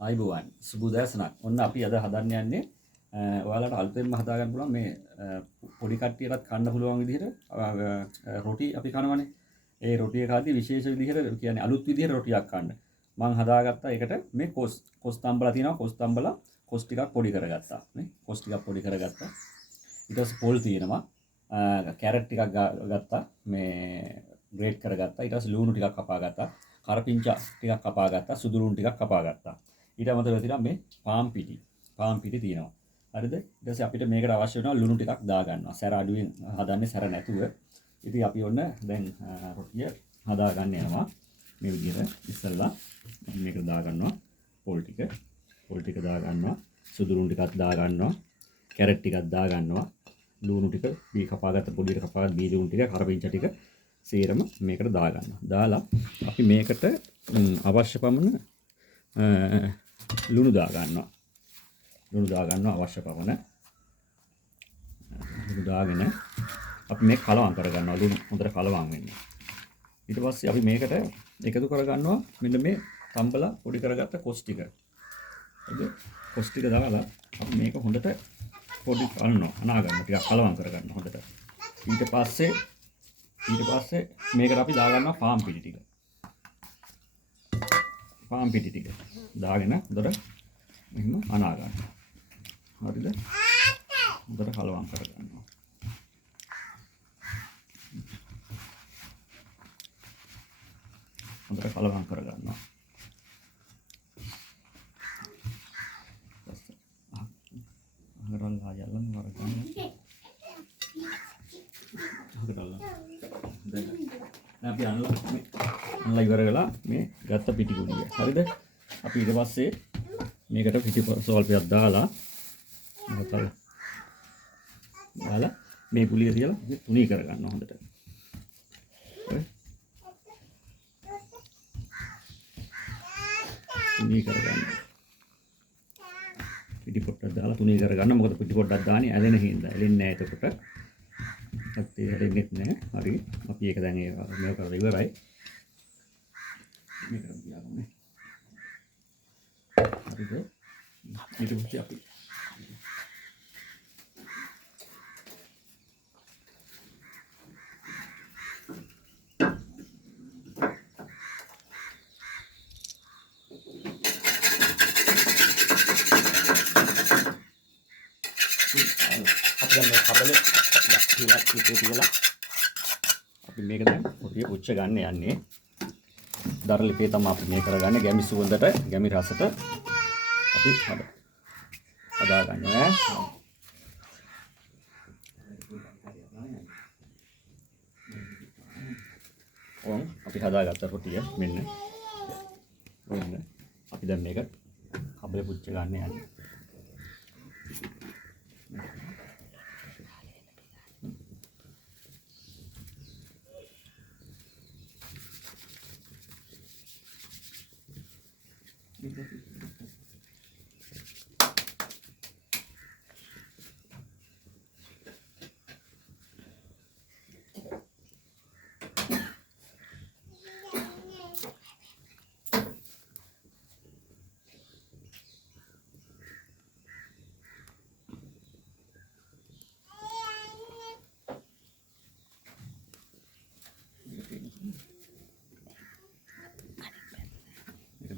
ආයිබෝවන් සුබ උදෑසනක්. ඔන්න අපි අද හදන්න යන්නේ ඔයාලට අලුතෙන්ම හදාගන්න පුළුවන් මේ පොඩි කට්ටියටත් කන්න පුළුවන් විදිහට රොටි අපි කනවනේ. ඒ රොටිය කාදී විශේෂ විදිහට කියන්නේ අලුත් විදිහට රොටියක් කන්න. මම හදාගත්තා ඒකට මේ කොස් තම්බලා තියෙනවා. කොස් තම්බලා කොස් ටිකක් පොඩි කරගත්තා. නේ කොස් ටිකක් පොඩි කරගත්තා. ඊට පස්සේ පොල් තියෙනවා. කැරට් ටිකක් ගත්තා. මේ ග්‍රේට් කරගත්තා. ඊට පස්සේ ලුණු ටිකක් කපා ගත්තා. කරපිංචා ටිකක් කපා ගත්තා. සුදු ලුණු ටිකක් කපා ගත්තා. ඊට අමතරව තියෙනවා මේ පාන් පිටි තියෙනවා. හරිද? ඊට පස්සේ අපිට මේකට අවශ්‍ය වෙනවා ලුණු ටිකක් දා ගන්නවා. සැර අඩුවෙන් හදන්නේ සැර නැතුව. ඉතින් අපි ඔන්න දැන් රොටිය හදා ගන්න යනවා. මේ විදිහට ඉස්සෙල්ලා මේක දා ගන්නවා. පොල් ටික දා ගන්නවා. සුදු ලුණු ටිකක් දා ගන්නවා. කැරට් ටිකක් දා ගන්නවා. ලුණු ටික බී කපාගත්ත පොඩියට කපාගත්ත බී ලුණු ටික කරපිංචා ටික සේරම මේකට දා ගන්නවා. දාලා අපි මේකට අවශ්‍ය පමණ ලුණු දා ගන්නවා අවශ්‍ය පමණ. ලුණු දාගෙන අපි මේක කලවම් කර ගන්නවා. ලුණු හොඳට කලවම් වෙන්න. ඊට පස්සේ අපි මේකට එකතු කර ගන්නවා මෙන්න මේ තම්බලා පොඩි කරගත්ත කොස් ටික. හරිද? කොස් ටික දාලා අපි මේක හොඳට පොඩි අනවා අනාගන්න ටිකක් කලවම් කර ගන්න හොඳට. ඊට පස්සේ මේකට අපි දා ගන්නවා පාන් පිටි ටික දාගෙන හොඳට මෙහෙම අනා ගන්නවා. හරිද? හොඳට කලවම් කර ගන්නවා. හොඳට කලවම් කර ගන්නවා. අගරල්ලා යල්ලන් වරගන්න. අගරල්ලා. දැන් අපි අනලා ඉවර වෙලා මේ ගත්ත පිටි කුඩිය. හරිද? අපි ඊට පස්සේ මේකට පිටි සල්පයක් දාලා මේ පුලිය තියලා තුනී කර ගන්න හොඳට. හරි? තුනී කර ගන්න. පිටි පොට්ටක් දාලා තුනී කර ගන්න. මොකද පිටි පොට්ටක් දාන්නේ ඇලෙන හින්දා. ඇලෙන්නේ නැහැ එතකොට. ඇත්තේ ඇලෙන්නේ නැහැ. හරි. අපි ඒක දැන් මේක කරලා ඉවරයි. මේක තියාගන්න. හරිද? ඊට පස්සේ අපි අපි මේක දැන් පොඩි උච්ච ගන්න යන්නේ. දරලිපේ තමයි අපි මේ කරගන්නේ ගැමි සුවඳට, ගැමි රසට අපි හදා ගන්නවා. ඔව් අපි හදාගත්ත රොටිය මෙන්න. අපි දැන් මේක කබලේ පුච්ච ගන්න යන්නේ.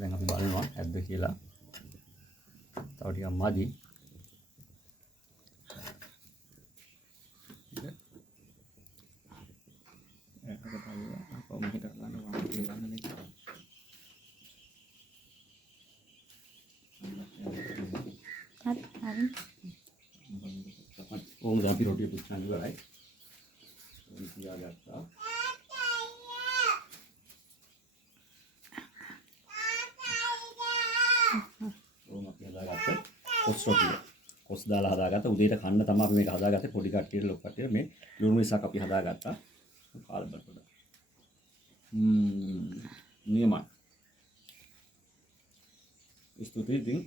දැන් අපි බලනවා ඇද්ද කියලා. තව ටිකක් මදි. ඕම දැන් අපි රොටිය පුච්චන්න ඉවරයි. තියාගත්තා. කොස් රොටිය. කොස් දාලා හදාගත්ත උදේට කන්න තමයි අපි මේක හදාගත්තේ පොඩි කට්ටියට ලොකු කට්ටියට මේ ලුණු මිසක් අපි හදාගත්තා. කාලබල් පොඩ. නියමයි. ස්තුතියි ඉතින්